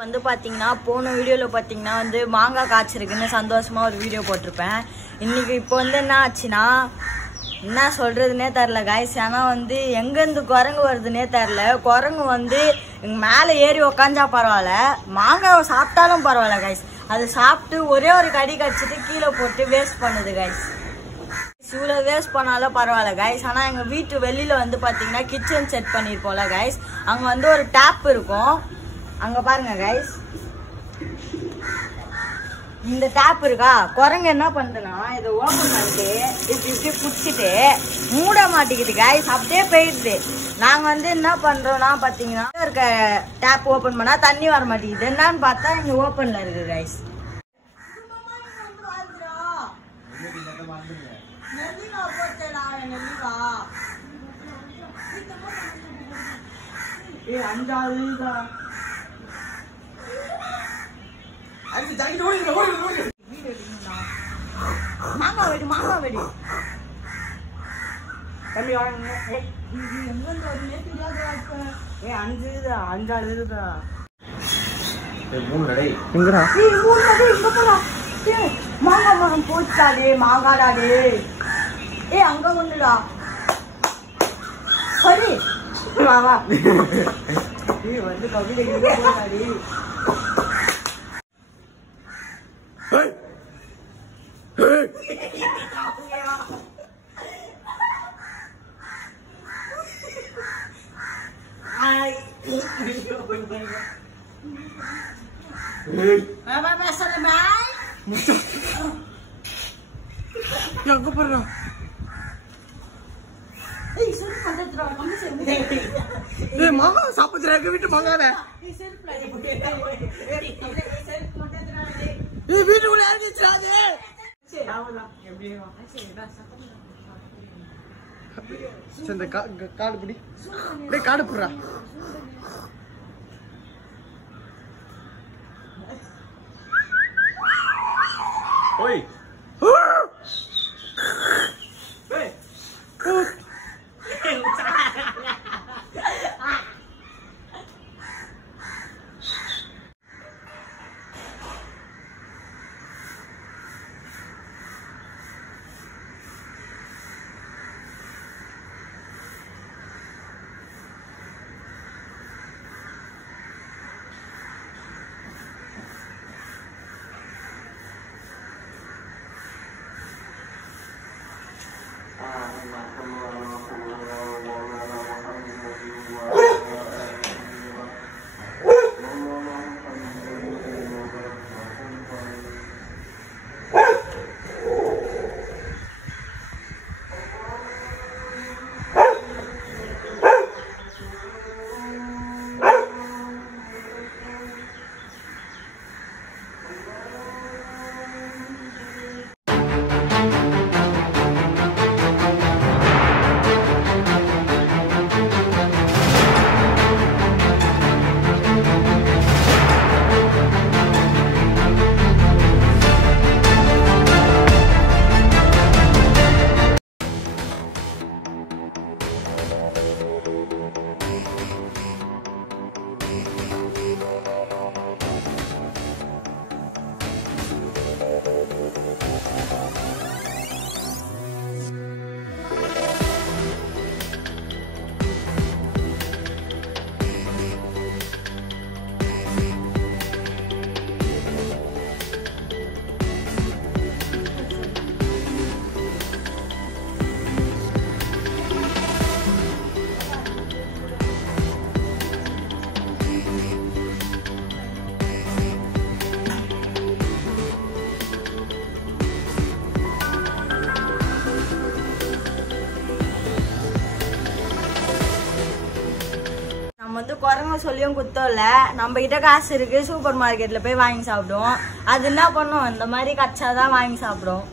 வந்து பாத்தீங்கன்னா போன வீடியோல பாத்தீங்கன்னா வந்து மாங்காய் காய்ச்சிருக்குன்னு சந்தோஷமா ஒரு வீடியோ போட்டிருப்பேன். இன்னைக்கு இப்போ வந்து என்ன ஆச்சுன்னா என்ன சொல்றதுன்னே தெரில கைஸ். ஏன்னா வந்து எங்கேருந்து குரங்கு வருதுன்னே தெரில. குரங்கு வந்து மேலே ஏறி உக்காஞ்சா பரவாயில்ல, மாங்காவை சாப்பிட்டாலும் பரவாயில்ல கைஸ். அது சாப்பிட்டு ஒரே ஒரு கடி கடிச்சிட்டு கீழே போட்டு வேஸ்ட் பண்ணுது கைஸ். இவ்வளோ வேஸ்ட் பண்ணாலும் பரவாயில்ல கைஸ். ஆனால் எங்கள் வீட்டு வெளியில வந்து பார்த்தீங்கன்னா கிச்சன் செட் பண்ணியிருப்போம்ல கைஸ், அங்கே வந்து ஒரு டேப் இருக்கும். அங்கே பாருங்க கைஸ், இந்த டேப் இருக்கா. குரங்கு என்ன பண்ணுதுன்னா இதை ஓப்பன் பண்ணிட்டு இப்படி பிடிச்சிட்டு மூட மாட்டேங்குது கைஸ், அப்படியே போயிடுது. நாங்கள் வந்து என்ன பண்ணுறோம்னா பார்த்தீங்கன்னா இருக்க டேப் ஓப்பன் பண்ணால் தண்ணி வர மாட்டேங்குது. என்னன்னு பார்த்தா இங்கே ஓப்பனில் இருக்கு கைஸ். மாங்கா வெடி மாங்கா வெடி தம்பி வாங்க. மாங்கா மரம் போச்சாடே, மாங்காடாடே. அங்க ஒண்ணுடா. சரி வா வா. வந்து கவிதை போடாடி. மாங்கா சாப்பிடுற வீட்டு மாங்காத வீட்டுக்குள்ள இறங்கிச்சாது. காடு பிடி காடு புடுறா. ஓய் வந்து குரங்க சொல்லியும் குத்தம் இல்ல, நம்ம கிட்ட காசு இருக்கு, சூப்பர் மார்க்கெட்ல போய் வாங்கி சாப்பிடுவோம். அது என்ன பண்ணும், இந்த மாதிரி கச்சாதான் வாங்கி சாப்பிடும்.